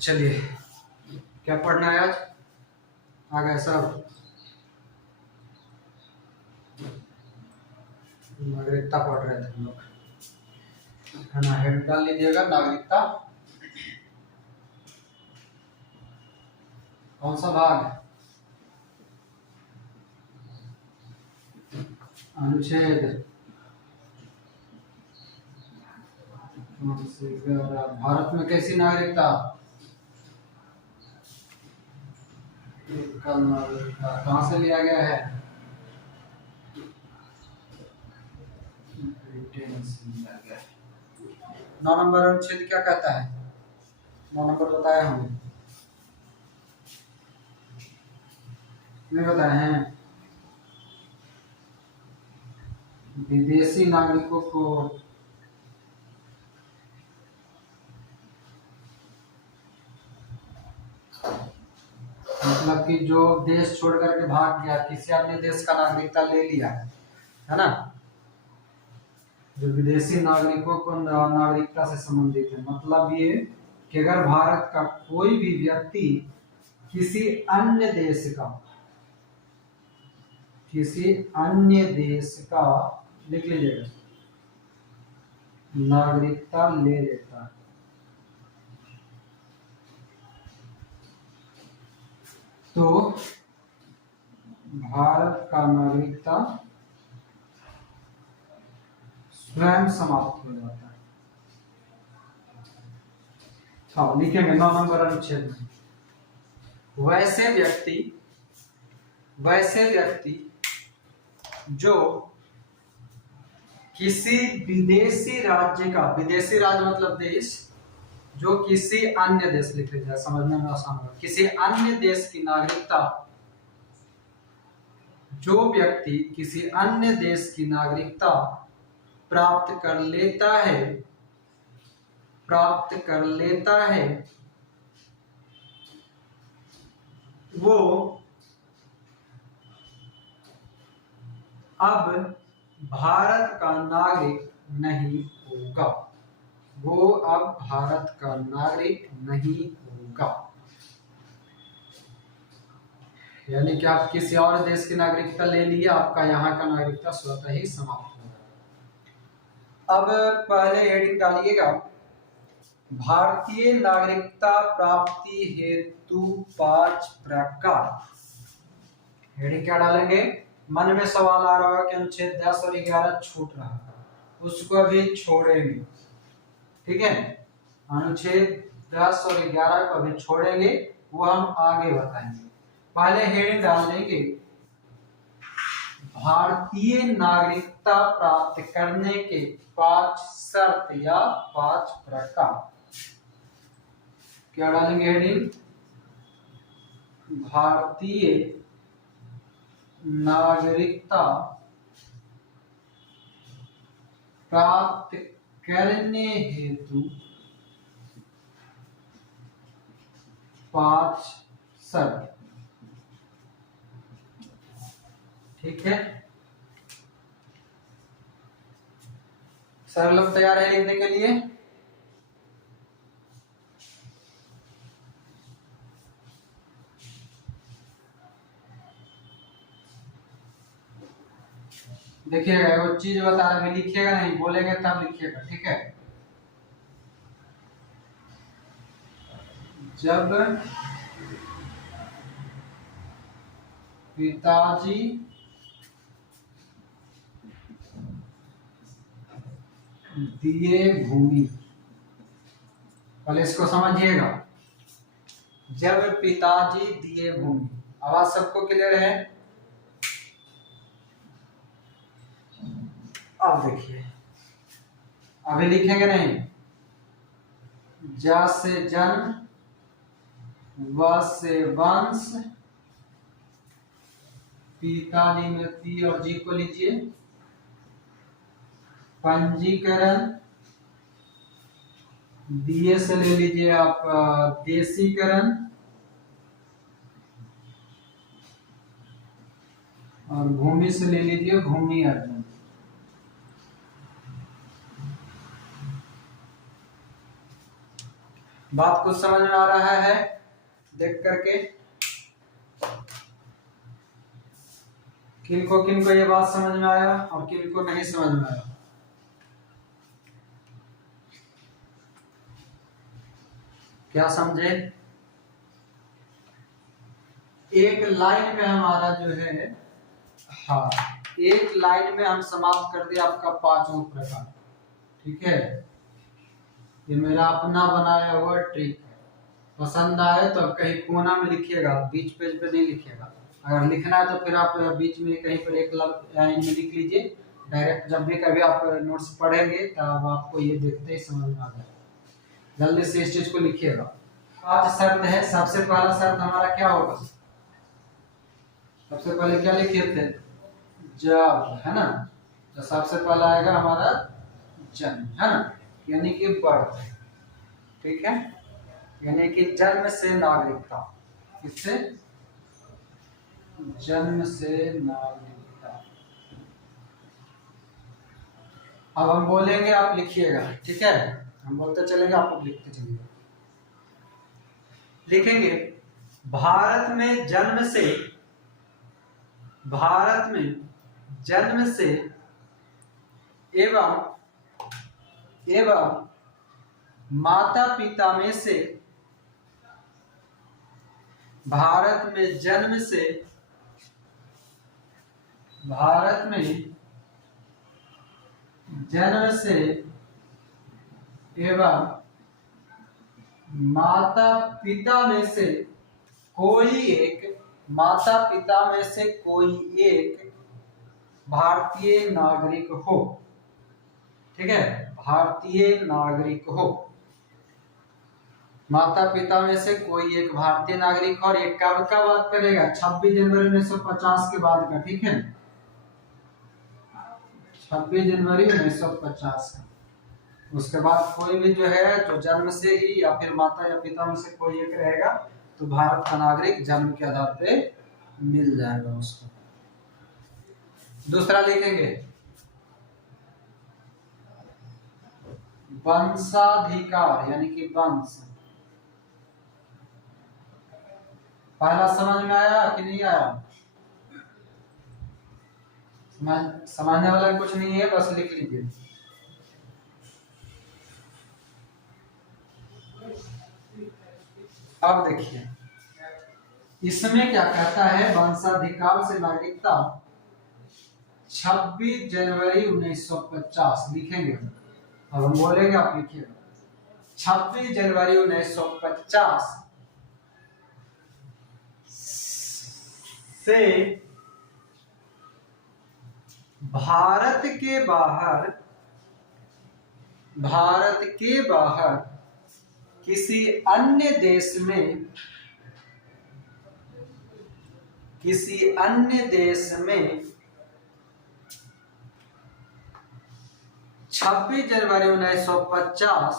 चलिए, क्या पढ़ना है आज? आ गए सब? नागरिकता पढ़ रहे थे हम लोग, है ना? हेड डाल लीजिएगा, नागरिकता। कौन सा भाग? अनुच्छेद भारत में कैसी नागरिकता? नागरिकता कहाँ से लिया गया है? ब्रिटेन से लिया गया है। 9 नंबर अनुच्छेद क्या कहता है? 9 नंबर बताया हमने, नहीं बताए हैं? विदेशी नागरिकों को मतलब कि जो देश छोड़ करके भाग गया, किसी अन्य देश का नागरिकता ले लिया, है ना? जो विदेशी नागरिकों को नागरिकता से संबंधित है, मतलब ये कि अगर भारत का कोई भी व्यक्ति किसी अन्य देश का लिख लीजिएगा, नागरिकता ले लेता है, तो भारत का नागरिकता स्वयं समाप्त हो जाता है। हाँ, लिखेंगे 9 नंबर अनुच्छेद में, वैसे व्यक्ति जो किसी विदेशी राज्य का, विदेशी राज्य मतलब देश, जो किसी अन्य देश, लिख लीजिए समझने में आसान होगा, किसी अन्य देश की नागरिकता, जो व्यक्ति किसी अन्य देश की नागरिकता प्राप्त कर लेता है वो अब भारत का नागरिक नहीं होगा। यानी कि आप किसी और देश की नागरिकता ले लिए, आपका यहाँ का नागरिकता स्वतः ही समाप्त हो जाएगा। अब पहले हेडिंग डालिएगा, भारतीय नागरिकता प्राप्ति हेतु 5 प्रकार। हेडिंग क्या डालेंगे? मन में सवाल आ रहा होगा कि अनुच्छेद 10 और 11 छूट रहा है, उसको अभी छोड़ेंगे, ठीक है? अनुच्छेद 10 और 11 को अभी छोड़ेंगे, वो हम आगे बताएंगे। पहले हेडिंग डाल देंगे, भारतीय नागरिकता प्राप्त करने के 5 शर्त या 5 प्रकार। क्या डालेंगे हेडिंग? भारतीय नागरिकता प्राप्त करने हेतु 5 शर्त, ठीक है? सर लोग तैयार है लिखने के लिए? देखिएगा, वो चीज बता रहे, लिखिएगा नहीं, बोलेंगे तब लिखिएगा, ठीक है? जब पिताजी दिए भूमि, पहले इसको समझिएगा, जब पिताजी दिए भूमि। आवाज सबको क्लियर है? अब देखिए, अभी लिखेंगे नहीं, ज से जन्म, व से वंश, पिताजी में पी और जी को लीजिए, पंजीकरण, दिए से ले लीजिए आप देशीकरण, और भूमि से ले लीजिए भूमि अर्जन। बात कुछ समझ में आ रहा है देख करके? किनको ये बात समझ में आया और किनको नहीं समझ में आया? क्या समझे? एक लाइन में हमारा जो है, हाँ, एक लाइन में हम समाप्त कर दिया आपका पांचों प्रकार। ठीक है, ये मेरा अपना बनाया हुआ ट्रिक है। पसंद आए तो कहीं कोना में लिखिएगा, बीच पेज पे नहीं लिखिएगा। अगर लिखना है तो फिर आप बीच में कहीं पर एक लाइन में लिख लीजिए। डायरेक्ट जब भी कभी आप नोट्स पढ़ेंगे तब आपको ये देखते ही समझ में आ जाएगा। जल्दी से इस चीज को लिखिएगा। 5 शर्त है। सबसे पहला शर्त हमारा क्या होगा? सबसे पहले क्या लिखे थे? जब, है ना? तो सबसे पहला आएगा हमारा जन्म, है ना, यानी कि बर्थ। ठीक है, यानी कि जन्म से नागरिकता। किससे? जन्म से नागरिकता। अब हम बोलेंगे, आप लिखिएगा। ठीक है, हम बोलते चलेंगे, आप लोग लिखते चलिए। लिखेंगे, भारत में जन्म से एवं माता पिता में से, भारत में जन्म से एवं माता पिता में से कोई एक भारतीय नागरिक हो। ठीक है, भारतीय नागरिक हो। माता पिता में से कोई एक भारतीय नागरिक, और एक कब का बात करेगा? 26 जनवरी 1950 के बाद का। ठीक है, 26 जनवरी 1950 का। उसके बाद कोई भी जो है, जो जन्म से ही या फिर माता या पिता में से कोई एक रहेगा तो भारत का नागरिक जन्म के आधार पे मिल जाएगा उसको। दूसरा लिखेंगे, वंशाधिकार, यानी कि वंश। पहला समझ में आया कि नहीं आया? समझने वाला कुछ नहीं है, बस लिख लीजिए। अब देखिए, इसमें क्या कहता है? वंशाधिकार से नागरिकता 26 जनवरी 1950 लिखेंगे। अब हम बोलेंगे, आप लिखिएगा। 26 जनवरी 1950 से भारत के बाहर किसी अन्य देश में 26 जनवरी 1950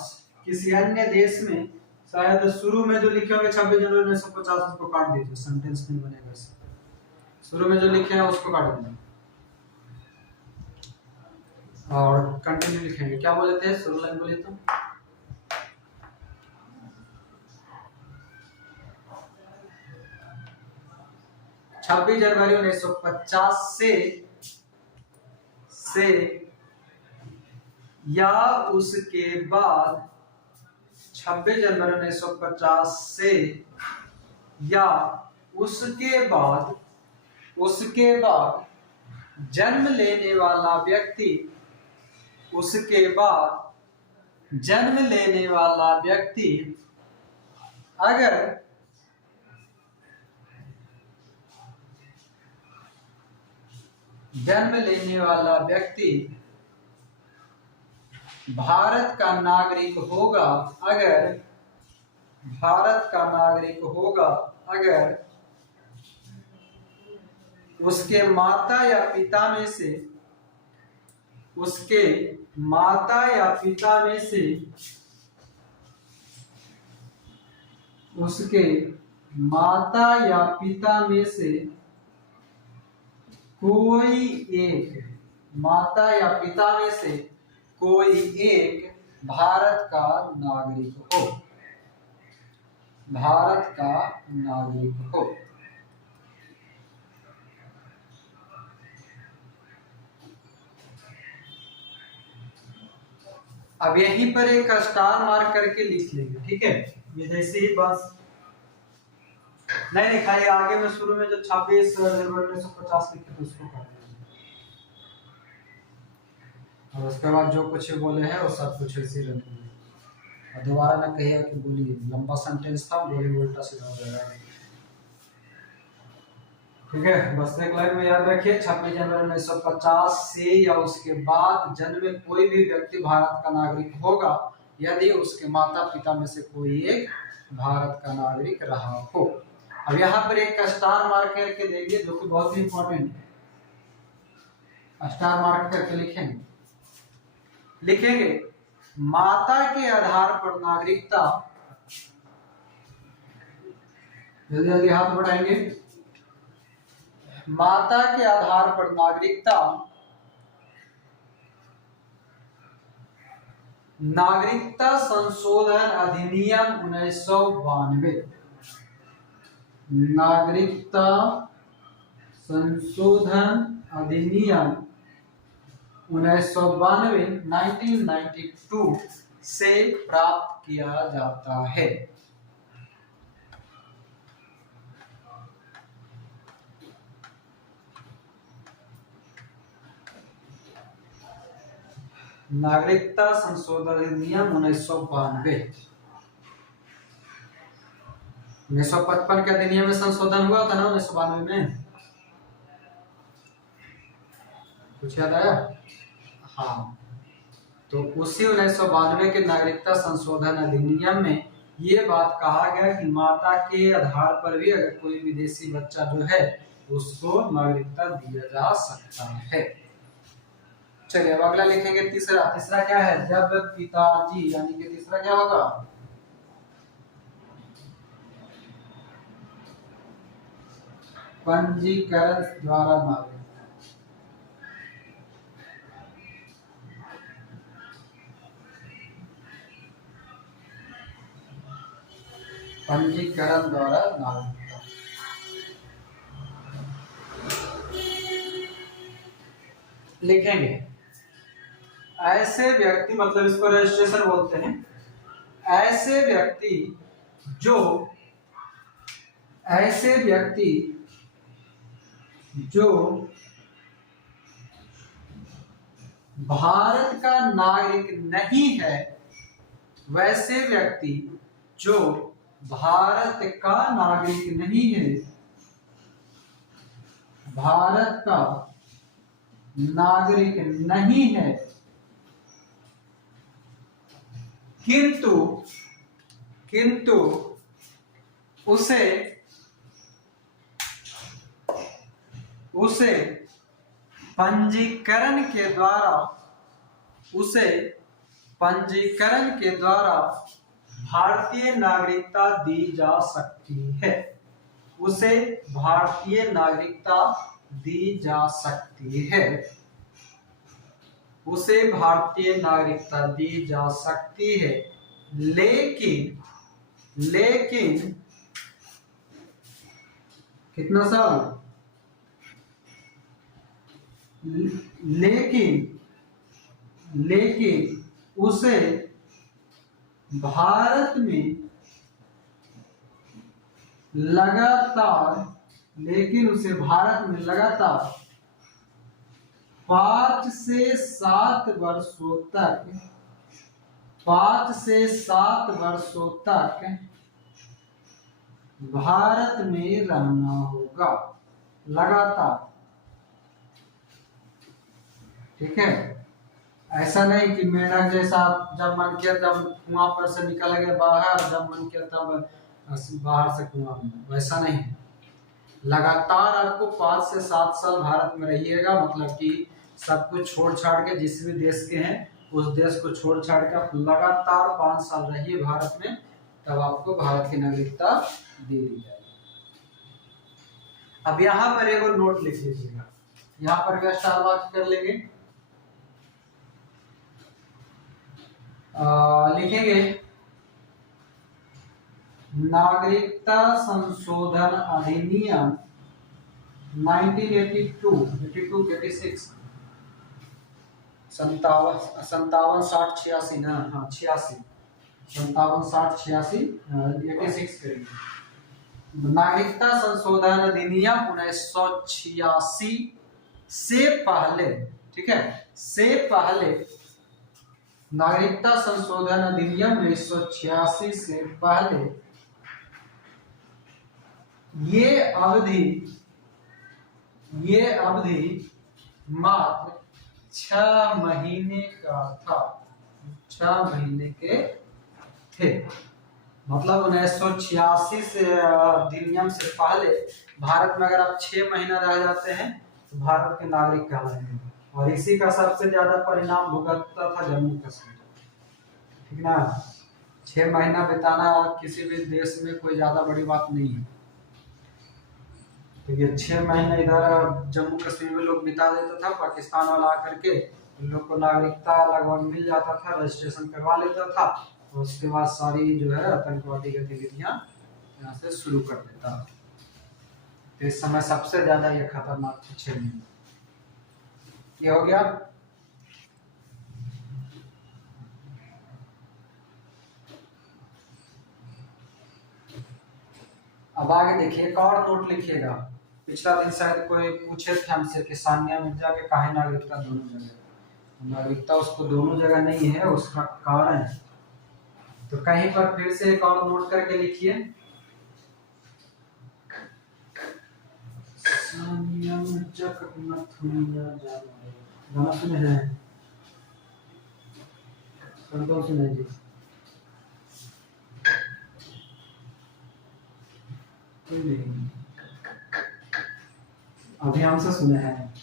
किसी अन्य देश में, शायद शुरू में जो लिखे होंगे 26 जनवरी 1950 उसको काट दीजिए, सेंटेंस नहीं बनेगा। शुरू में जो लिखे हैं उसको काट दीजिए और कंटिन्यू लिखेंगे। क्या बोले थे? शुरू लाइन बोले तो 26 जनवरी 1950 से या उसके बाद, 26 जनवरी 1950 से या उसके बाद जन्म लेने वाला व्यक्ति, अगर जन्म लेने वाला व्यक्ति भारत का नागरिक होगा, अगर उसके माता या पिता में से कोई एक भारत का नागरिक हो। भारत का नागरिक हो। अब यहीं पर एक स्टार मार्क करके लिख लेंगे, ठीक है। ये जैसे ही बस नहीं खाली आगे में शुरू में जो 26 जनवरी 1950 लिखे थे उसको कर देंगे, और उसके बाद जो कुछ बोले हैं वो सब कुछ ऐसे रख देंगे। और दोबारा ना कहिएगा कि बोलिए लंबा सेंटेंस था, बोलिए उल्टा सीधा हो जाएगा, ठीक है। बस एक लाइन में याद रखिए, 26 जनवरी 1950 से या उसके बाद जन्मे कोई भी व्यक्ति भारत का नागरिक होगा यदि उसके माता पिता में से कोई एक भारत का नागरिक रहा हो। अब यहाँ पर एक स्टार मार्क करके देंगे जो कि बहुत ही इंपॉर्टेंट है। स्टार मार्क करके लिखेंगे माता के आधार पर नागरिकता, जल्दी जल्दी हाथ बढ़ाएंगे, माता के आधार पर नागरिकता नागरिकता संशोधन अधिनियम 1992, नागरिकता संशोधन अधिनियम 1992 से प्राप्त किया जाता है। नागरिकता संशोधन अधिनियम 1992, 1955 के अधिनियम में संशोधन हुआ था ना 1992 में, कुछ याद आया? हाँ, तो उसी 1992 के नागरिकता संशोधन अधिनियम में ये बात कहा गया कि माता के आधार पर भी अगर कोई विदेशी बच्चा जो है उसको नागरिकता दिया जा सकता है। चलिए अब अगला लिखेंगे तीसरा। तीसरा क्या है? जब पिताजी, यानी कि तीसरा क्या होगा? पंजीकरण द्वारा नागरिकता, पंजीकरण द्वारा नागरिकता। लिखेंगे ऐसे व्यक्ति, मतलब इसको रजिस्ट्रेशन बोलते हैं, ऐसे व्यक्ति जो भारत का नागरिक नहीं है, वैसे व्यक्ति जो भारत का नागरिक नहीं है, भारत का नागरिक नहीं है, किंतु उसे पंजीकरण के द्वारा भारतीय नागरिकता दी जा सकती है, उसे भारतीय नागरिकता दी जा सकती है, उसे भारतीय नागरिकता दी जा सकती है। लेकिन कितना साल? लेकिन उसे भारत में लगातार 5 से 7 वर्षों तक भारत में रहना होगा, लगातार, ठीक है। ऐसा नहीं कि मेंढक जैसा जब मन किया तब कुआं पर से निकल गए बाहर, जब मन किया तब बाहर से कुआं में, वैसा नहीं। लगातार आपको 5 से 7 साल भारत में रहिएगा, मतलब कि सब कुछ छोड़ छाड़ के, जिस भी देश के हैं उस देश को छोड़ छाड़ के आप लगातार 5 साल रहिए भारत में, तब आपको भारत की नागरिकता दे दी जाएगी। अब यहाँ पर एक नोट लिख लीजिएगा, यहाँ पर भी स्टार मार्क कर लेंगे। लिखेंगे नागरिकता संशोधन अधिनियम 1982 86 57 60 86 ना, हाँ 86 57 60 86 86 करेंगे। नागरिकता संशोधन अधिनियम 1986 से पहले, ठीक है, से पहले नागरिकता संशोधन अधिनियम 1986 से पहले ये अवधि मात्र 6 महीने का था, 6 महीने के थे। मतलब 1986 से अधिनियम से पहले भारत में अगर आप 6 महीना रह जाते हैं तो भारत के नागरिक कहलाएंगे, और इसी का सबसे ज्यादा परिणाम भुगतता था जम्मू कश्मीर, ठीक ना। 6 महीना बिताना किसी भी देश में कोई ज्यादा बड़ी बात नहीं है, तो ये 6 महीने इधर जम्मू कश्मीर में लोग बिता देता था, पाकिस्तान वाला आकर के उन लोग को नागरिकता लगभग मिल जाता था, रजिस्ट्रेशन करवा लेता था, और उसके बाद सारी जो है आतंकवादी गतिविधियां यहाँ से शुरू कर देता। तो इस समय सबसे ज्यादा ये खतरनाक थे 6 महीने। ये हो गया। अब आगे देखिए, एक और नोट लिखिएगा। पिछला दिन शायद कोई पूछे थे हमसे कि सानिया मिर्जा के काहे नागरिकता दोनों जगह। नागरिकता उसको दोनों जगह नहीं है, उसका कारण है। तो कहीं पर फिर से एक और नोट करके लिखिए, सानिया मिर्जा का गाना सुने हैं, कौन सुने जी? अभी हमसे सुने हैं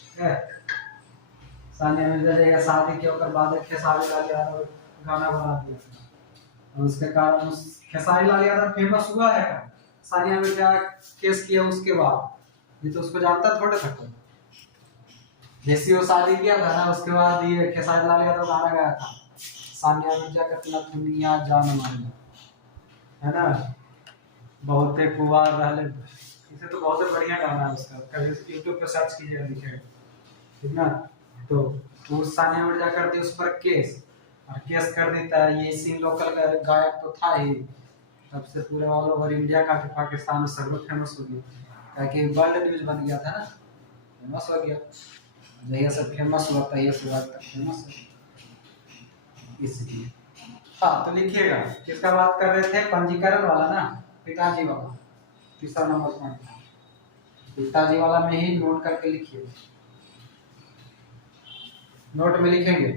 सानिया मिर्जा ने शादी के होकर बाद खेसारी लाल यादव गाना बना दिया, और उसके कारण खेसारी लाल यादव फेमस हुआ है। सानिया मिर्जा केस किया उसके बाद, ये तो उसको जानता थोड़े था कोई। जैसे वो शादी किया था ना, उसके बाद ये खेसारी लाल यादव गाना गाया था, सानिया मिर्जा का तिला दुनिया जान मारना, है ना, बहुत कुवार रहले। इसे तो बहुत बढ़िया गाना है उसका, कभी यूट्यूब पे सर्च कीजिएगा दिखेगा, ठीक ना। तो सानिया मिर्जा कर दी उस पर केस, और केस कर देता है। ये सीन लोकल गायक तो था ही, तब से पूरे ऑल ओवर इंडिया का, पाकिस्तान में सर्व फेमस हो गया, कि वर्ल्ड न्यूज बन गया था ना, फेमस हो गया। जहिया से फेमस हुआ तहिया से आज तक फेमस है, इसलिए। हाँ, तो लिखिएगा किसका बात कर रहे थे, पंजीकरण वाला ना, पिताजी वाला, तीसरा नंबर पॉइंट था, पिताजी वाला में ही नोट करके लिखिए। नोट में लिखेंगे,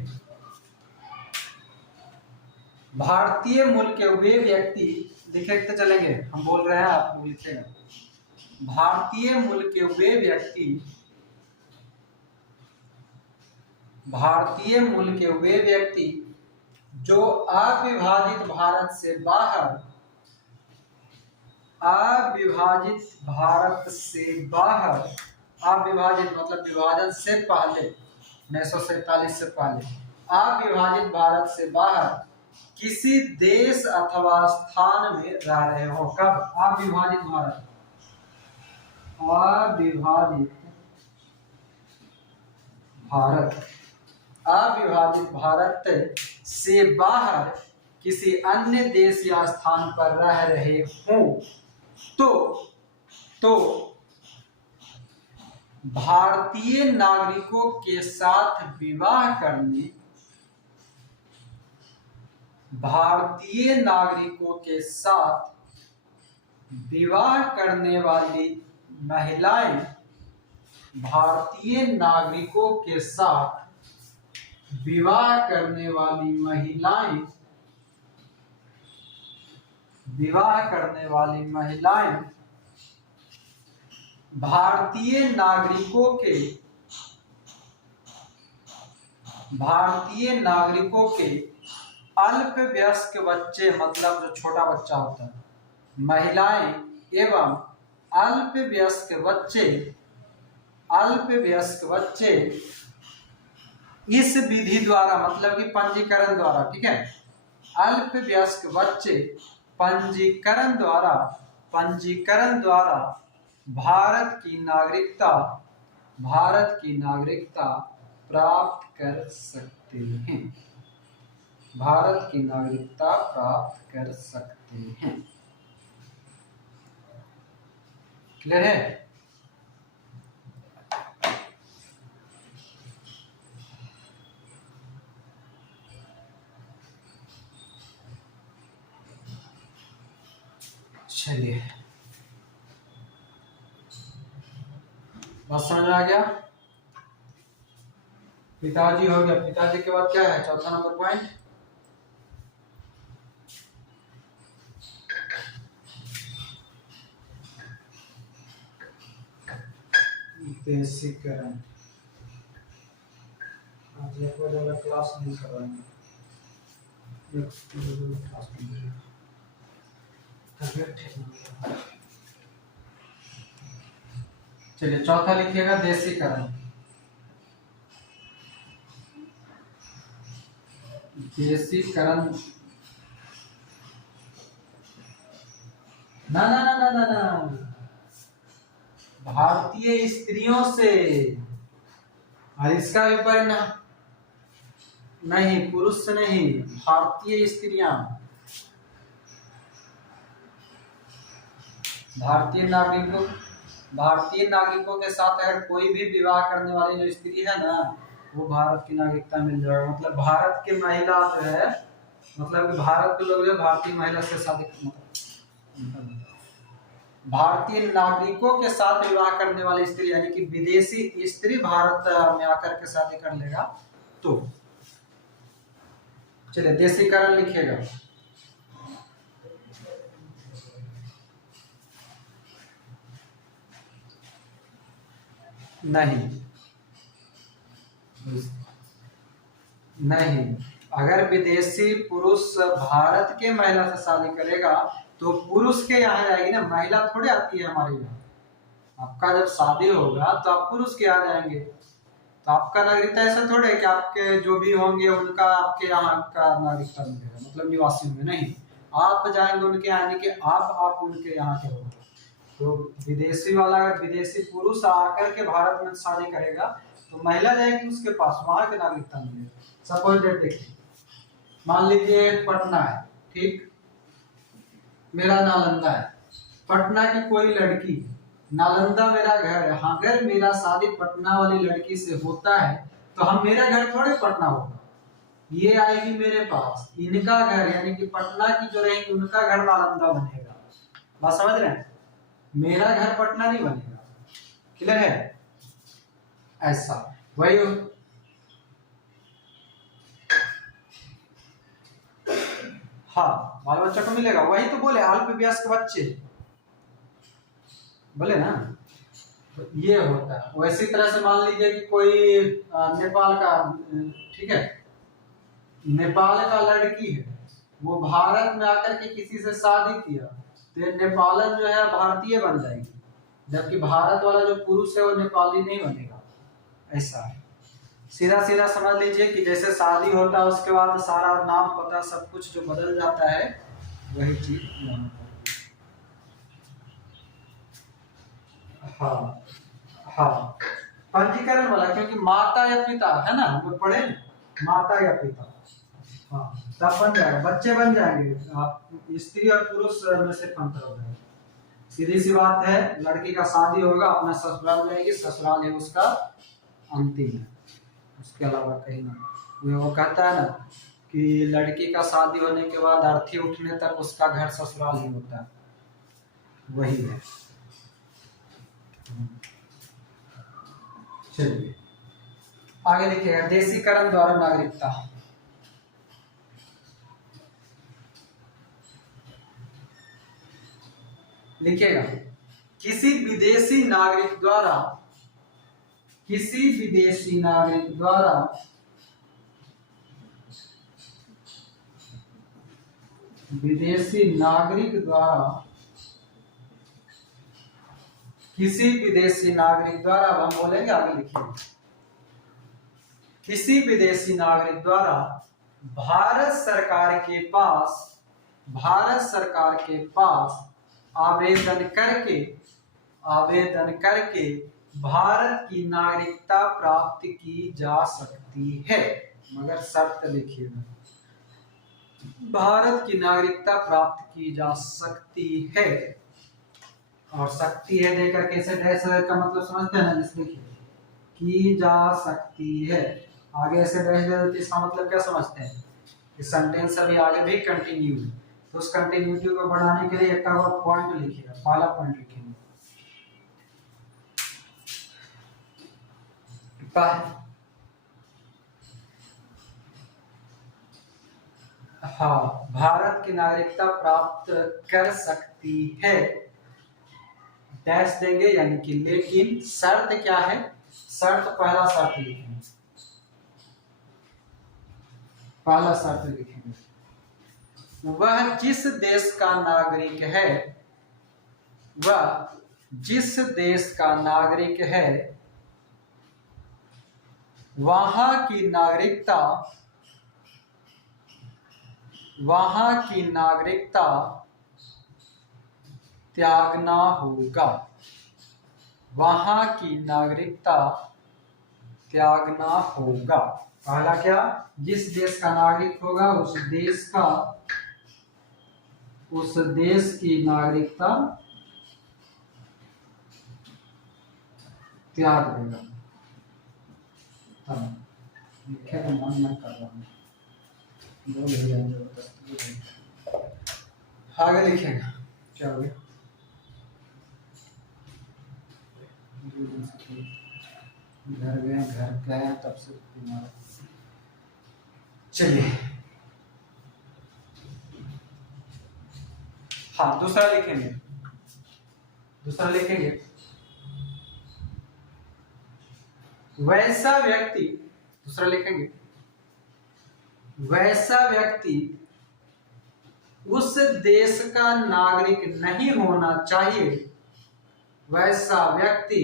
भारतीय मूल के वे व्यक्ति, लिखते चलेंगे, हम बोल रहे हैं आप लिखिएगा। भारतीय मूल के वे व्यक्ति, भारतीय मूल के वे व्यक्ति जो अविभाजित भारत से बाहर, अविभाजित भारत से बाहर, अविभाजित मतलब विभाजन से पहले, 1947 से पहले, अविभाजित भारत से बाहर किसी देश अथवा स्थान में रह रहे हो। कब? अविभाजित भारत, अविभाजित भारत, अविभाजित भारत से बाहर किसी अन्य देश या स्थान पर रह रहे हो तो भारतीय नागरिकों के साथ विवाह करने, भारतीय नागरिकों के साथ विवाह करने वाली महिलाएं, भारतीय नागरिकों के साथ विवाह करने वाली महिलाएं, विवाह करने वाली महिलाएं भारतीय नागरिकों के अल्पवयस्क बच्चे, मतलब जो छोटा बच्चा होता है, महिलाएं एवं अल्पवयस्क बच्चे इस विधि द्वारा, मतलब कि पंजीकरण द्वारा, ठीक है, अल्पवयस्क बच्चे पंजीकरण द्वारा भारत की नागरिकता प्राप्त कर सकते हैं। भारत की नागरिकता प्राप्त कर सकते हैं। क्लियर है? चलिए, बात समझ में आ गया? पिताजी हो गया। पिताजी के बाद क्या है? चौथा नंबर पॉइंट, देशीकरण। आज एक वाला क्लास नहीं करवाएंगे, चलिए चौथा लिखिएगा, देशीकरण। देशीकरण ना ना ना ना ना ना, भारतीय स्त्रियों से। और इसका भी परिणाम नहीं, पुरुष से नहीं, भारतीय स्त्रियां, भारतीय नागरिकों के साथ अगर कोई भी विवाह करने वाली जो स्त्री है ना, वो भारत की नागरिकता मिल जाएगा। मतलब भारत की महिला जो है, मतलब भारत के लोग जो भारतीय महिला से शादी, भारतीय नागरिकों के साथ विवाह करने वाली स्त्री, यानी कि विदेशी स्त्री भारत में आकर के शादी कर लेगा तो। चलिए देशीकरण लिखिएगा। नहीं, अगर विदेशी पुरुष भारत के महिला से शादी करेगा तो पुरुष के यहाँ जाएगी ना, महिला थोड़ी आती है हमारे यहाँ। आपका जब शादी होगा तो आप पुरुष के यहाँ जाएंगे, तो आपका नागरिकता ऐसा थोड़े है कि आपके जो भी होंगे उनका आपके यहाँ का नागरिकता मिलेगा, मतलब निवासी होंगे। नहीं, आप जाएंगे उनके यहाँ के, आप उनके यहाँ के होंगे। तो विदेशी वाला, अगर विदेशी पुरुष आकर के भारत में शादी करेगा तो महिला जाएगी उसके पास, वहां के नागरिकता मिलेगा। सपोज डेट देखिए, मान लीजिए पटना है, ठीक, मेरा नालंदा है, पटना की कोई लड़की, नालंदा मेरा घर है। अगर मेरा शादी पटना वाली लड़की से होता है तो हम, मेरा घर थोड़े पटना होगा, ये आएगी मेरे पास, इनका घर यानी कि पटना की जो रहेंगी उनका घर नालंदा बनेगा। बात समझ रहे हैं? मेरा घर पटना नहीं बनेगा। क्लियर है? ऐसा वही हाँ, बाल बच्चा को मिलेगा। वही तो बोले अल्पवयस्क बच्चे बोले ना, तो ये होता है। वैसी तरह से मान लीजिए कि कोई नेपाल का, ठीक है, नेपाल का लड़की है, वो भारत में आकर के किसी से शादी किया तो नेपालन जो है भारतीय बन जाएगी, जबकि भारत वाला जो पुरुष है वो नेपाली नहीं बनेगा। ऐसा है, सीधा सीधा समझ लीजिए कि जैसे शादी होता है उसके बाद सारा नाम पता सब कुछ जो बदल जाता है, वही चीज यहाँ पर। हाँ हाँ, पंजीकरण वाला, क्योंकि माता या पिता है ना, हम लोग पढ़े माता या पिता, हाँ, तब बन जाएगा, बच्चे बन जाएंगे। आप स्त्री और पुरुष में से अंतर हो जाएगा। सीधी सी बात है, लड़की का शादी होगा, अपना ससुराल जाएगी, ससुराल है उसका अंतिम है, उसके अलावा कहीं ना। वो कहता है ना कि लड़की का शादी होने के बाद अर्थी उठने तक उसका घर ससुराल ही होता है, वही है। चलिए आगे लिखिएगा, देशीकरण द्वारा नागरिकता। लिखिएगा, किसी विदेशी नागरिक द्वारा हम बोलेंगे, आगे लिखिए, किसी विदेशी नागरिक द्वारा भारत सरकार के पास भारत सरकार के पास आवेदन करके भारत की नागरिकता प्राप्त की जा सकती है, मगर शर्त लिखिएगा, भारत की नागरिकता प्राप्त की जा सकती है। और सकती है देकर कैसे डैश का मतलब समझते हैं ना, जिस देखिए की जा सकती है, आगे ऐसे डैश दे देते, इसका मतलब क्या समझते हैं कि सेंटेंस अभी आगे भी कंटिन्यू है, तो उस कंटिन्यूटी को बढ़ाने के लिए एक पॉइंट लिखिएगा, पहला पॉइंट लिखेंगे हाँ, भारत की नागरिकता प्राप्त कर सकती है, डैश देंगे यानी कि लेकिन शर्त क्या है, शर्त पहला शर्त लिखेंगे, पहला शर्त लिखेंगे, वह जिस देश का नागरिक है, वह जिस देश का नागरिक है वहां की नागरिकता त्यागना होगा, वहां की नागरिकता त्यागना होगा। पहला क्या, जिस देश का नागरिक होगा उस देश की नागरिकता त्याग देगा। मन मत कर रहा हूँ, आगे लिखेगा क्या हो गया, घर गए तब से बीमार। चलिए हाँ, दूसरा लिखेंगे, वैसा व्यक्ति, दूसरा लिखेंगे, वैसा व्यक्ति उस देश का नागरिक नहीं होना चाहिए, वैसा व्यक्ति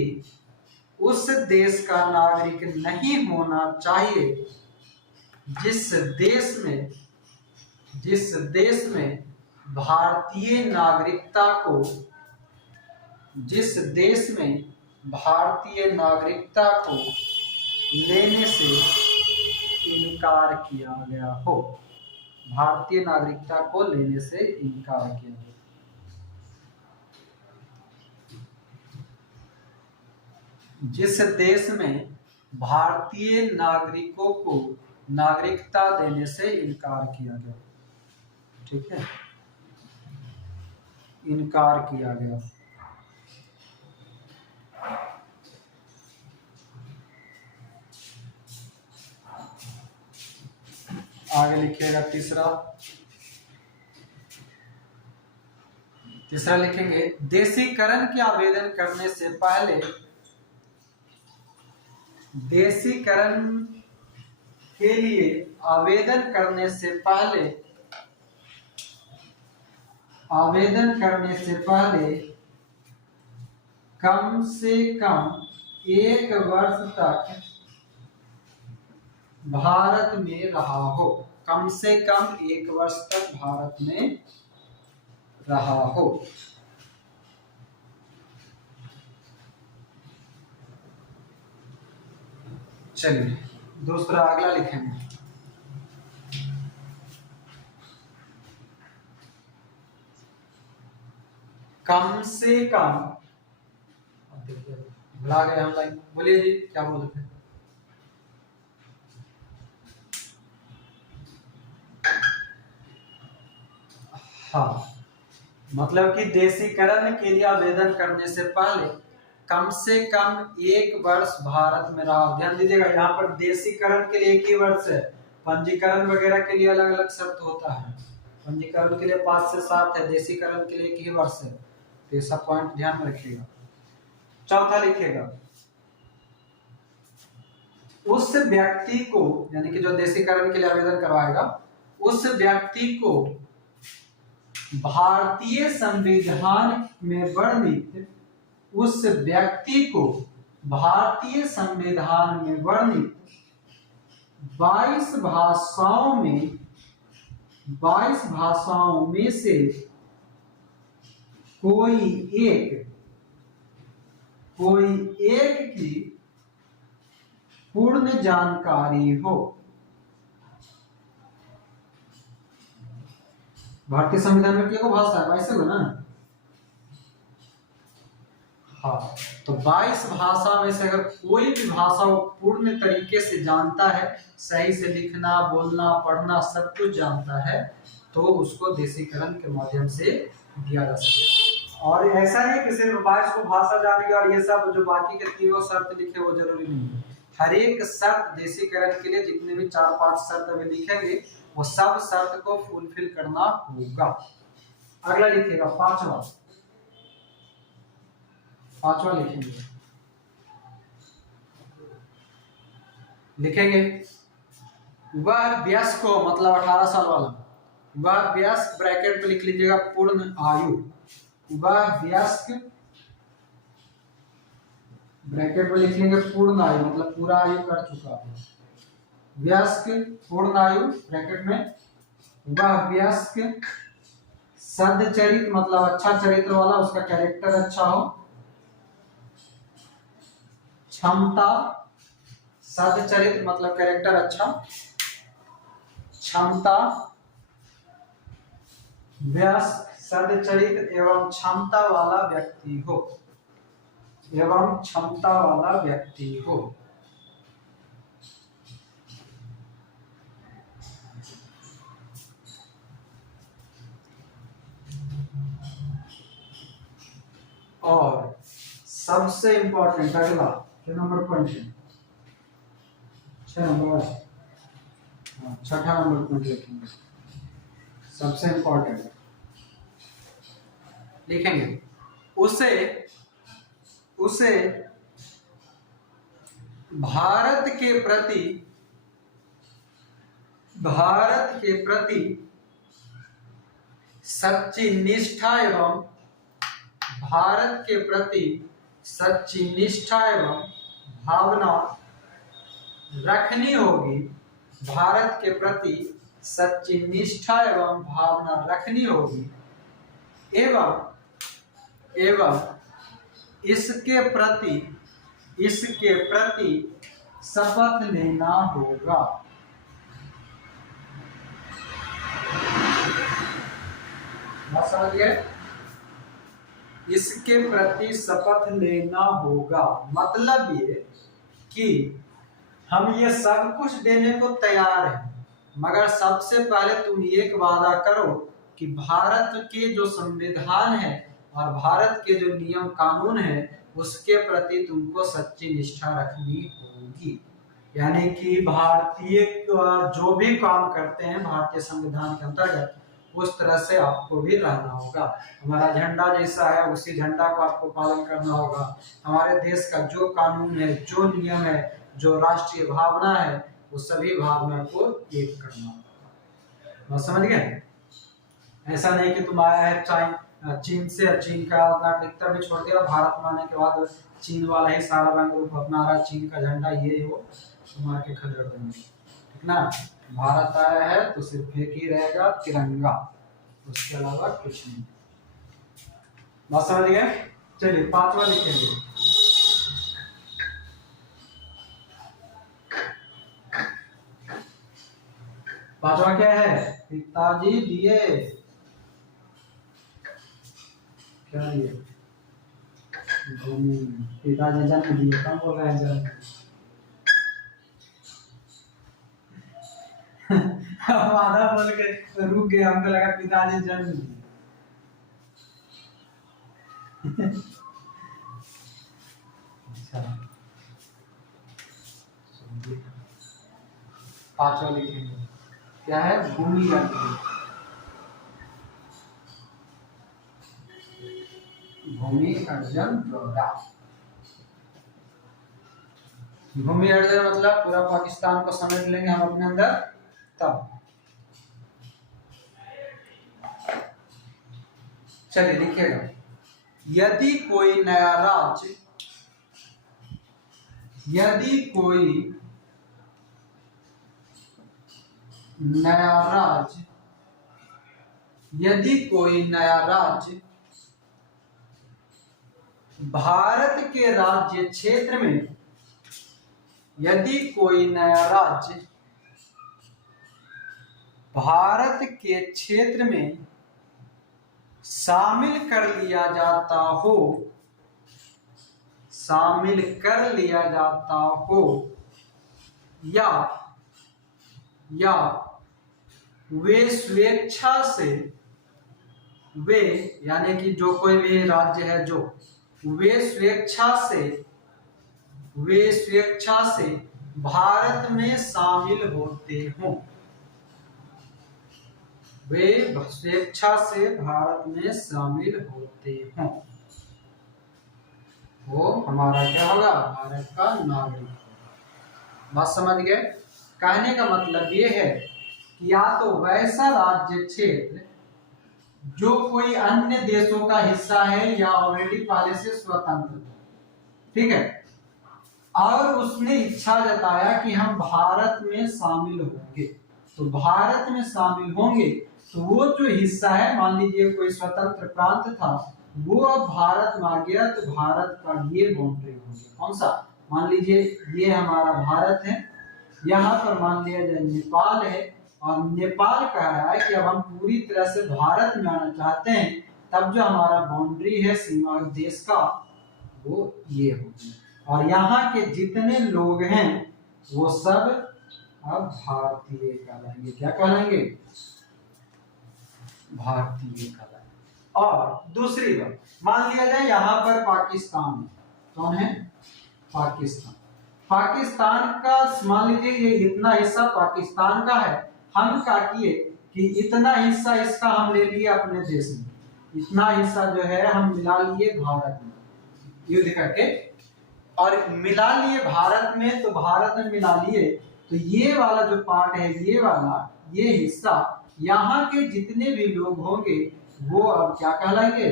उस देश का नागरिक नहीं होना चाहिए जिस देश में भारतीय नागरिकता को लेने से इनकार किया गया हो, भारतीय नागरिकता को लेने से इनकार किया गया। जिस देश में भारतीय नागरिकों को नागरिकता देने से इनकार किया गया, ठीक है, इनकार किया गया। आगे लिखिएगा तीसरा लिखेंगे, देशीकरण के आवेदन करने से पहले, देशीकरण के लिए आवेदन करने से पहले कम से कम 1 वर्ष तक भारत में रहा हो, कम से कम 1 वर्ष तक भारत में रहा हो। चलिए दूसरा अगला लिखेंगे, कम से कम, भुला गए हम लाइन, बोलिए जी क्या बोल रहे थे। हाँ, मतलब कि देशीकरण के लिए आवेदन करने से पहले कम से कम 1 वर्ष भारत में रहा। ध्यान दीजिएगा, यहाँ पर देशीकरण के लिए 1 ही वर्ष है, पंजीकरण वगैरह के लिए अलग अलग शर्त होता है, पंजीकरण के लिए 5 से 7 है, देशीकरण के लिए 1 ही वर्ष है, तो ये सब पॉइंट ध्यान में रखिएगा। चौथा लिखिएगा, उस व्यक्ति को, यानी कि जो देशीकरण के लिए आवेदन करवाएगा, उस व्यक्ति को भारतीय संविधान में वर्णित, उस व्यक्ति को भारतीय संविधान में वर्णित 22 भाषाओं में 22 भाषाओं में से कोई एक की पूर्ण जानकारी हो। भारतीय संविधान में क्या भाषा है? 22 ना। हाँ, तो 22 भाषा में से अगर कोई भी भाषा वो पूर्ण तरीके से जानता है, सही से लिखना, बोलना, पढ़ना सब कुछ जानता है, तो उसको देशीकरण के माध्यम से दिया जा सकता है। और ऐसा नहीं कि सिर्फ 22 को भाषा जानेगी और ये सब जो बाकी के तीनों शर्त लिखे वो जरूरी नहीं है। हर एक शर्त देशीकरण के लिए जितने भी 4-5 शर्त अभी लिखेंगे वो सब शर्त को फुलफिल करना होगा। अगला लिखिएगा पांचवा लिखेंगे वह वयस्क हो, मतलब 18 साल वाला। वह वयस्क ब्रैकेट में लिख लीजिएगा पूर्ण आयु। वह वयस्क ब्रैकेट में लिख लेंगे पूर्ण आयु, मतलब पूरा आयु कर चुका है। वयस्क पूर्ण आयु ब्रैकेट में। वह वयस्क सद्चरित, मतलब अच्छा चरित्र वाला, उसका कैरेक्टर अच्छा हो। क्षमता, सद्चरित मतलब कैरेक्टर अच्छा, क्षमता, वयस्क सद्चरित एवं क्षमता वाला व्यक्ति हो, और सबसे इंपॉर्टेंट अगला क्या नंबर पॉइंट है? 6 नंबर, छठा नंबर पॉइंट लिखेंगे। सबसे इंपॉर्टेंट लिखेंगे उसे भारत के प्रति सच्ची निष्ठा एवं भावना रखनी होगी। भारत के प्रति सच्ची निष्ठा एवं भावना रखनी होगी एवं इसके प्रति शपथ लेना होगा। समझ गए? इसके प्रति शपथ लेना होगा मतलब ये कि हम ये सब कुछ देने को तैयार हैं, मगर सबसे पहले तुम एक वादा करो कि भारत के जो संविधान है और भारत के जो नियम कानून है उसके प्रति तुमको सच्ची निष्ठा रखनी होगी। यानी कि भारतीय जो भी काम करते हैं भारतीय संविधान के अंतर्गत उस तरह से आपको भी रहना होगा। हमारा झंडा जैसा है उसी झंडा को आपको पालन करना होगा। हमारे देश का जो कानून है, जो नियम है, जो राष्ट्रीय भावना है, वो सभी भावना को एक करना होगा। समझ गए? ऐसा नहीं कि तुम आया है चीन से, चीन का नागरिकता भी छोड़ दिया, भारत में आने के बाद चीन वाला ही सारा रंग रूप अपना रहा, चीन का झंडा ये वो तुम्हारे के खदड़ देंगे, ठीक ना। भारत आया है तो सिर्फ एक ही रहेगा, तिरंगा, उसके अलावा कुछ नहीं। बात समझ गए? चलिए पांचवा लिखेंगे। पांचवा क्या है? पिताजी दिए, क्या दिए? भूमि। पिताजी जन्म दिए, कौन बोल रहा है जन्म? आधा बोल के रुक गया, हमको लगा पिताजी जन्म दिए। अच्छा, पांचवा लिखेंगे क्या है? भूमि अर्जन। भूमि अर्जन द्वारा। भूमि अर्जन मतलब पूरा पाकिस्तान को समेट लेंगे हम अपने अंदर तब। चलिए लिखेगा, यदि कोई नया राज्य यदि कोई नया राज्य भारत के राज्य क्षेत्र में, यदि कोई नया राज्य भारत के क्षेत्र में शामिल कर लिया जाता हो, शामिल कर लिया जाता हो, या वे स्वेच्छा से, वे यानी कि जो कोई भी राज्य है जो, वे स्वेच्छा से भारत में शामिल होते हों, वे स्वेच्छा से भारत में शामिल होते हों, वो हमारा क्या होगा, भारत का नागरिक होगा। बात समझ गए? कहने का मतलब ये है कि या तो वैसा राज्य क्षेत्र जो कोई अन्य देशों का हिस्सा है या ऑलरेडी पहले से स्वतंत्र है, ठीक है, और उसने इच्छा जताया कि हम भारत में शामिल होंगे, तो भारत में शामिल होंगे तो वो जो हिस्सा है, मान लीजिए कोई स्वतंत्र प्रांत था, वो अब भारत में आ गया, तो भारत का ये बाउंड्री हो गया। कौन सा? मान लीजिए ये हमारा भारत है, यहाँ पर मान लिया जाए नेपाल है, और नेपाल कह रहा है कि अब हम पूरी तरह से भारत में आना चाहते हैं, तब जो हमारा बाउंड्री है सीमा देश का, वो ये हो गया, और यहाँ के जितने लोग हैं वो सब अब भारतीय कहलाएंगे। क्या कहलाएंगे? भारतीय कहलाएंगे। और दूसरी बात, मान लिया जाए यहाँ पर पाकिस्तान है, कौन है? पाकिस्तान। पाकिस्तान का मान लीजिए ये इतना हिस्सा पाकिस्तान का है, हम क्या किए कि इतना हिस्सा इसका हम ले लिए अपने देश में, इतना हिस्सा जो है हम मिला लिए भारत में युद्ध करके, और मिला लिए भारत में, तो भारत में मिला लिए, तो ये वाला जो पार्ट है, ये वाला ये हिस्सा, यहाँ के जितने भी लोग होंगे वो अब क्या कहलाएंगे?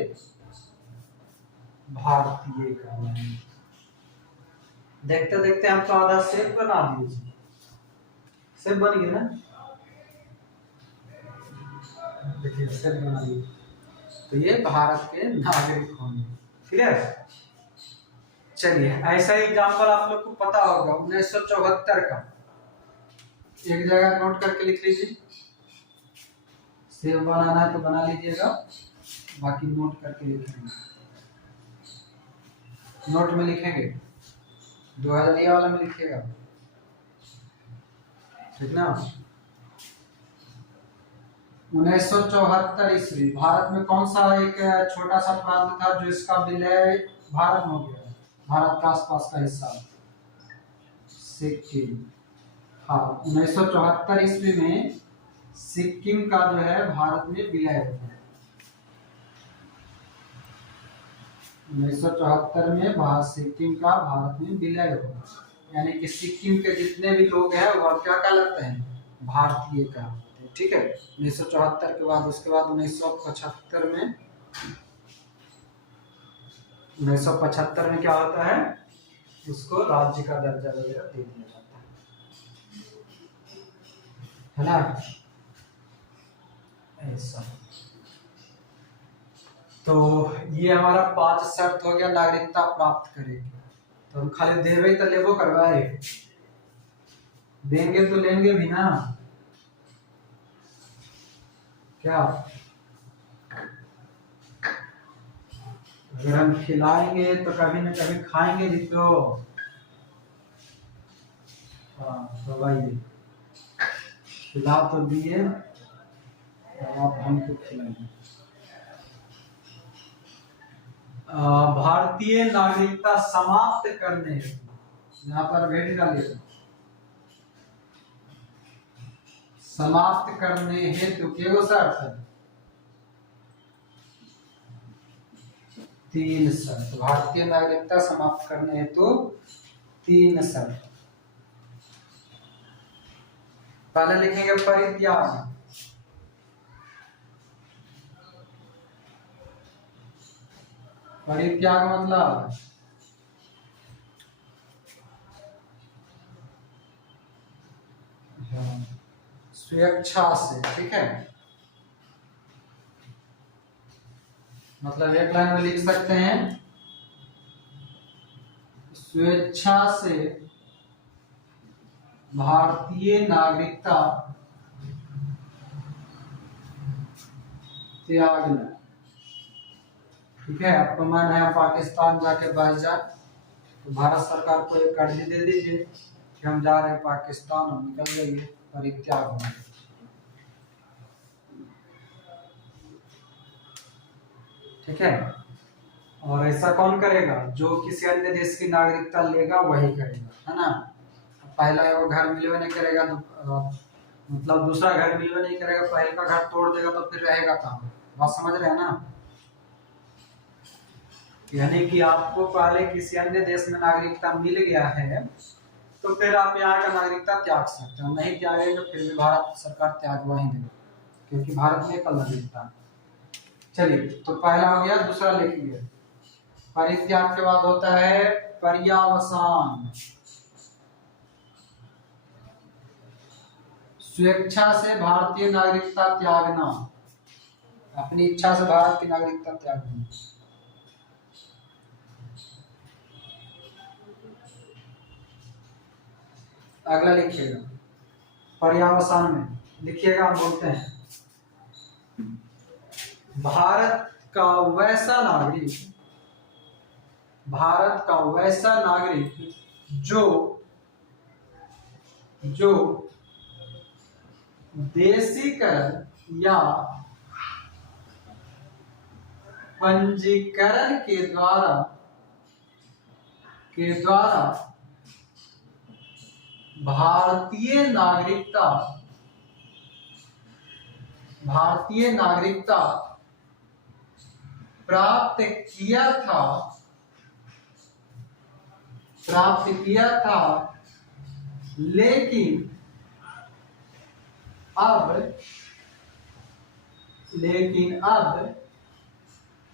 भारतीय कहलाएंगे। देखते देखते हम तो आधा सेब बना दीजिए, सेब बन गया ना, देखिए सेब बना दिए, तो ये भारत के नागरिक होंगे। क्लियर? चलिए, ऐसा एग्जाम्पल आप लोग को पता होगा 1974 का, एक जगह नोट करके लिख लीजिए, सेब बनाना है तो बना लीजिएगा, बाकी नोट करके लिखेंगे, नोट में लिखेंगे, 2000 वाला में लिखिएगा, ठीक ना। 1974 ईस्वी भारत में कौन सा एक छोटा सा प्रांत था जो इसका विलय भारत में हो गया, भारत का आसपास का हिस्सा? सिक्किम। हाँ, 1974 ईस्वी में सिक्किम का जो है भारत में विलय हो गया। 1974 में सिक्किम का भारत में विलय हो गया, यानी कि सिक्किम के जितने भी लोग हैं वो क्या कहलाते हैं? भारतीय कहलाते हैं। ठीक है, 1974 के बाद, उसके बाद 1975 में, 1975 में क्या होता है, उसको राज्य का दर्जा वगैरह दे दिया जाता है ना, ऐसा। तो ये हमारा 5 शर्त हो गया नागरिकता प्राप्त करेंगे, तो हम खाली देवे तो लेबो करवाए, देंगे तो लेंगे भी ना, क्या? अगर हम खिलाएंगे तो कभी न कभी खाएंगे भी तो। हाँ, तो भाई खिला तो दिए, आप हमको खिलाएंगे। भारतीय नागरिकता समाप्त करने, यहाँ पर भेज डालिए, समाप्त करने हेतु केवल शर्त है, 3 शर्त। भारतीय नागरिकता समाप्त करने हेतु 3 शर्त। पहले लिखेंगे परित्याग, परित्याग मतलब स्वेच्छा से, ठीक है, मतलब एक लाइन में लिख सकते हैं, स्वेच्छा से भारतीय नागरिकता त्यागना। ठीक है, आपका मन है पाकिस्तान जाके बस जाए, तो भारत सरकार को एक अर्जी दे दीजिए कि हम जा रहे हैं पाकिस्तान, हम निकल जाइए, परित्याग होना। ठीक है, और ऐसा कौन करेगा? जो किसी अन्य देश की नागरिकता लेगा वही करेगा, है ना। पहला वो घर मिलवे नहीं करेगा तो मतलब दूसरा घर मिलवे नहीं करेगा, पहले का घर तोड़ देगा तो फिर रहेगा कहाँ? बात समझ रहे हैं ना। यानी कि आपको पहले किसी अन्य देश में नागरिकता मिल गया है तो फिर आप यहाँ का नागरिकता त्याग सकते हो, नहीं त्यागेंगे फिर भी भारत सरकार त्यागवा ही देगी, क्योंकि भारत में कल नागरिकता है। चलिए, तो पहला हो गया, दूसरा लिख लिया। परित्याग के बाद होता है पर्यावसान। स्वेच्छा से भारतीय नागरिकता त्यागना, अपनी इच्छा से भारत की नागरिकता त्यागना। अगला लिखिएगा, पर्यावसान में लिखिएगा, हम बोलते हैं भारत का वैसा नागरिक, भारत का वैसा नागरिक जो देशीकरण या पंजीकरण के द्वारा भारतीय नागरिकता प्राप्त किया था, लेकिन अब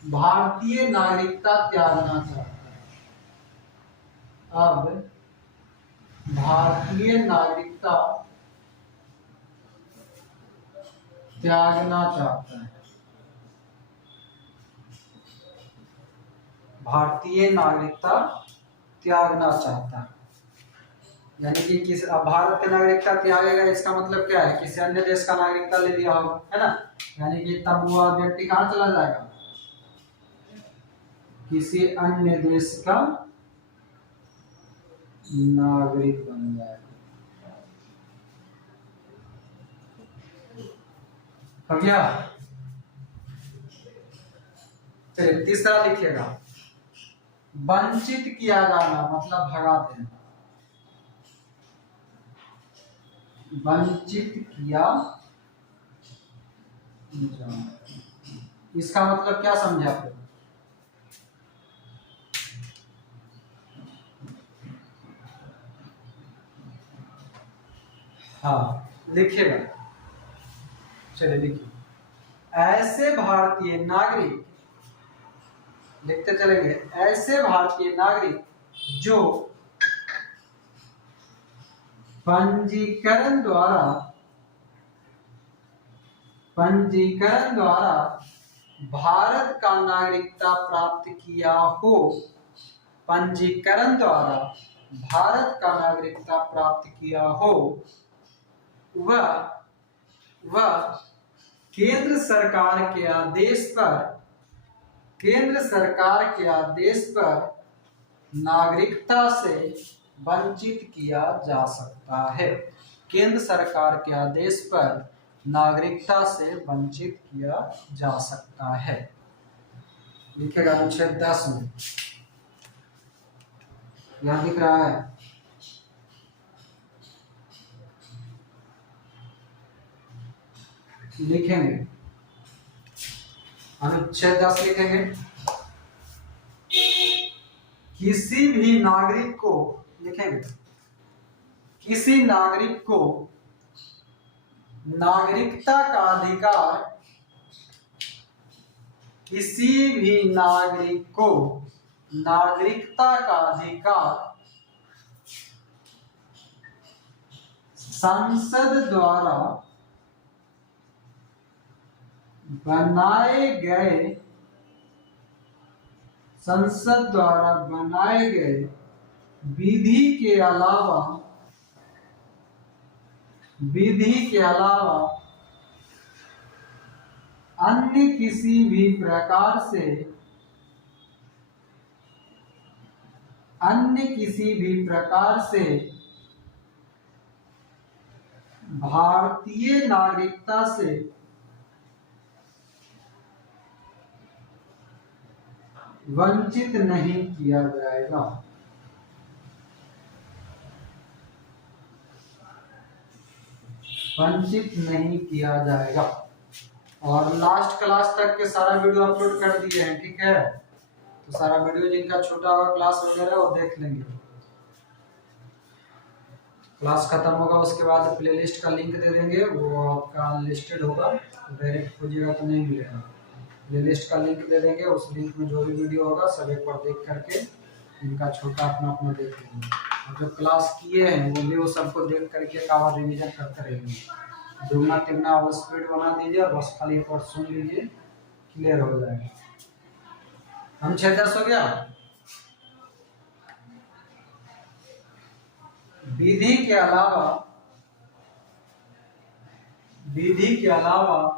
भारतीय नागरिकता त्यागना चाहता है। अब भारतीय नागरिकता त्यागना चाहता है। भारतीय नागरिकता त्यागना चाहता है, यानी कि किस भारत की नागरिकता त्यागेगा, इसका मतलब क्या है? किसी अन्य देश का नागरिकता ले लिया होगा, है ना। यानी कि तब वो व्यक्ति कहाँ चला जाएगा? किसी अन्य देश का नागरिक बन जाएगा। हो गया। चलिए, तीसरा लिखिएगा, वंचित किया जाना, मतलब भगा देना। वंचित किया जाना, इसका मतलब क्या समझे आप लोग? हाँ, लिखिएगा। चलिए लिखिए, ऐसे भारतीय नागरिक, लिखते चलेंगे, ऐसे भारतीय नागरिक जो पंजीकरण द्वारा भारत का नागरिकता प्राप्त किया हो, पंजीकरण द्वारा भारत का नागरिकता प्राप्त किया हो, वह केंद्र सरकार के आदेश पर नागरिकता से वंचित किया जा सकता है। केंद्र सरकार के आदेश पर नागरिकता से वंचित किया जा सकता है। लिखेगा अनुच्छेद 10 में, यहां दिख रहा है, लिखेंगे अनुच्छेद 10 लिखेंगे, किसी भी नागरिक को, लिखेंगे किसी नागरिक को नागरिकता का अधिकार, किसी भी नागरिक को नागरिकता का अधिकार संसद द्वारा बनाए गए संसद द्वारा बनाए गए विधि के अलावा अन्य किसी भी प्रकार से भारतीय नागरिकता से वंचित नहीं किया जाएगा। वंचित नहीं किया जाएगा। और लास्ट क्लास तक के सारा वीडियो अपलोड कर दिए हैं, ठीक है। तो सारा वीडियो जिनका छोटा होगा क्लास वगैरह वो देख लेंगे। क्लास खत्म होगा उसके बाद प्लेलिस्ट का लिंक दे देंगे, वो आपका लिस्टेड होगा, डायरेक्ट खोजिएगा तो नहीं मिलेगा। प्लेलिस्ट का लिंक दे देंगे, उस लिंक में जो भी वीडियो होगा सब एक बार देख करके इनका छोटा अपना देख लेंगे। और जो क्लास किए हैं वो भी वो सबको देख करके आवाज रिविजन करते रहेंगे। दुगना तिगना वो स्पीड बना दीजिए और बस खाली एक बार सुन लीजिए, क्लियर हो जाएगा। हम 6-10 हो गया। विधि के अलावा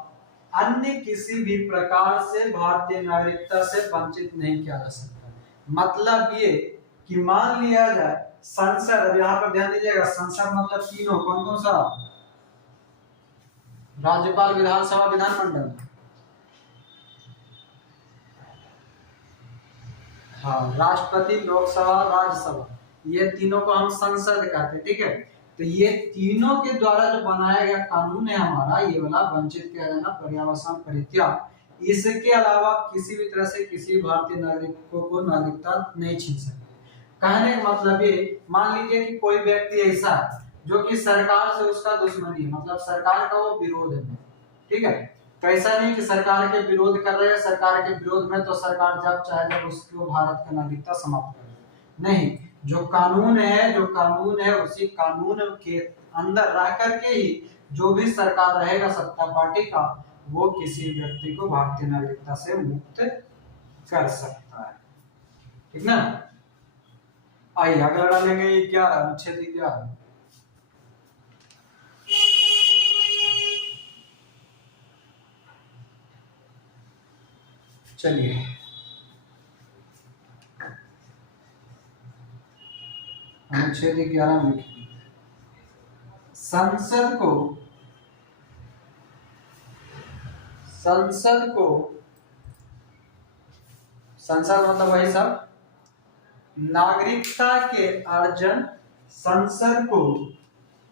अन्य किसी भी प्रकार से भारतीय नागरिकता से वंचित नहीं किया जा सकता। मतलब ये कि मान लिया जाए संसद, अब यहाँ पर ध्यान दीजिएगा, संसद मतलब तीनों, कौन कौन सा? राज्यपाल, विधानसभा, विधानमंडल। हाँ, राष्ट्रपति, लोकसभा, राज्यसभा, ये तीनों को हम संसद कहते हैं, ठीक है। तो ये तीनों के द्वारा जो बनाया गया कानून है हमारा, ये वाला वंचित किया जाना, पर्यावसान परित्याग, इसके अलावा किसी भी तरह से किसी भारतीय नागरिकों को नागरिकता नहीं छीन सकते। कहने का मतलब ये, मान लीजिए कि कोई व्यक्ति ऐसा है जो कि सरकार से उसका दुश्मनी है, मतलब सरकार का वो विरोध है, ठीक है। तो ऐसा नहीं कि सरकार के विरोध कर रहे हैं, सरकार के विरोध में तो सरकार जब चाहे जब उसको भारत का नागरिकता समाप्त कर दे। नहीं, जो कानून है उसी कानून के अंदर रह करके ही जो भी सरकार रहेगा सत्ता पार्टी का, वो किसी व्यक्ति को भारतीय नागरिकता से मुक्त कर सकता है, ठीक ना। आइए अगला डालेंगे 11, अनुच्छेद 11। चलिए अनुच्छेद 11 में लिखिए, संसद मतलब वही सब नागरिकता के अर्जन, संसद को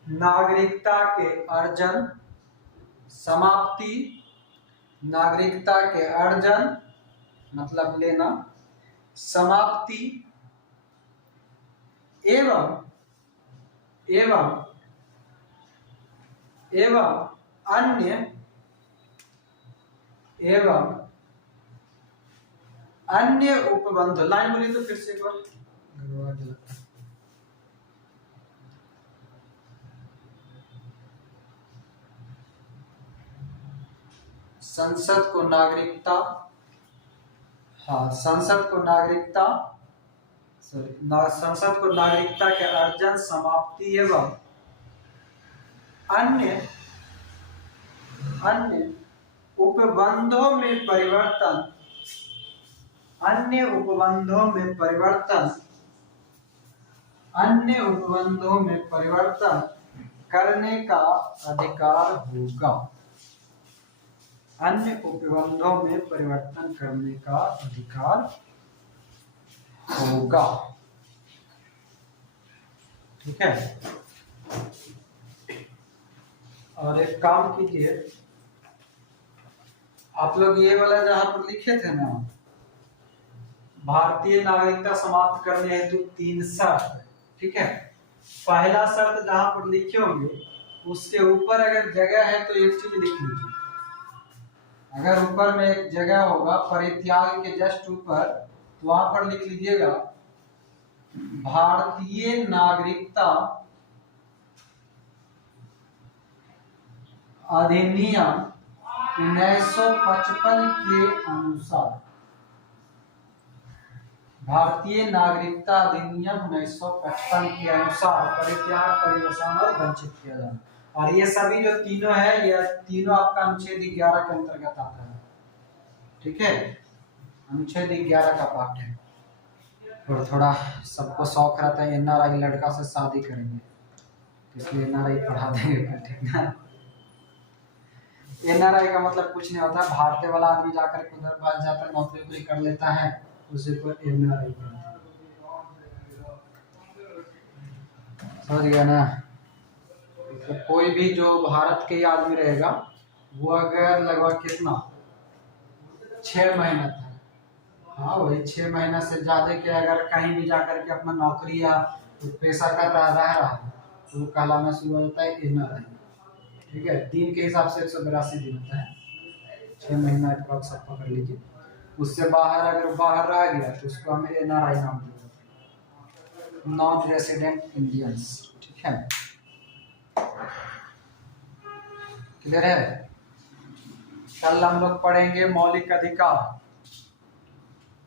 नागरिकता के अर्जन, समाप्ति, नागरिकता के अर्जन मतलब लेना, समाप्ति एवं अन्य उपबंध, लाइन बोली तो फिर से एक बार। संसद को नागरिकता, हाँ, संसद को नागरिकता के अर्जन, समाप्ति एवं अन्य उपबंधों में परिवर्तन करने का अधिकार होगा। अन्य उपबंधों में परिवर्तन करने का अधिकार होगा, ठीक है। और एक काम कीजिए, आप लोग ये वाला जहां पर लिखे थे ना, भारतीय नागरिकता समाप्त करने हेतु 3 शर्त, ठीक है। पहला शर्त जहां पर लिखे होंगे उसके ऊपर अगर जगह है तो एक चीज लिख लीजिए। अगर ऊपर में एक जगह होगा परित्याग के जस्ट ऊपर, तो वहां पर लिख लीजिएगा भारतीय नागरिकता अधिनियम 1955 के अनुसार। भारतीय नागरिकता अधिनियम 1955 के अनुसार परित्याग, परिवेशन और वंचित किया जाना। और ये सभी जो तीनों है, ये तीनों आपका अनुच्छेद 11 के अंतर्गत आता है। ठीक है, अनुच्छेद 11 का पाठ है। और थोड़ा सबको शौक रहता है एनआरआई लड़का से शादी करेंगे, इसलिए एनआरआई पढ़ा देंगे। ठीक ना, एनआरआई का मतलब कुछ नहीं होता, भारतीय वाला आदमी जाकर के उधर बाहर जाकर नौकरी वोकरी कर लेता है, उसी को एनआरआई कहते हैं। समझ गया ना। तो कोई भी जो भारत के आदमी रहेगा, वो अगर लगभग कितना 6 महीना था, हाँ वही 6 महीना से ज्यादा के अगर कहीं भी जाकर के अपना नौकरी या पेशा कर रहा है, तो वो कहलाना शुरू हो जाता है एनआरआई। ठीक है, दिन के हिसाब से 182 दिन होता है, 6 महीना अप्रॉक्स आप पकड़ लीजिए। उससे बाहर अगर बाहर रह गया तो उसको हमें एनआरआई नाम दिया जाता है, नॉन रेसिडेंट इंडियंस। ठीक है, क्लियर है। कल हम लोग पढ़ेंगे मौलिक अधिकार।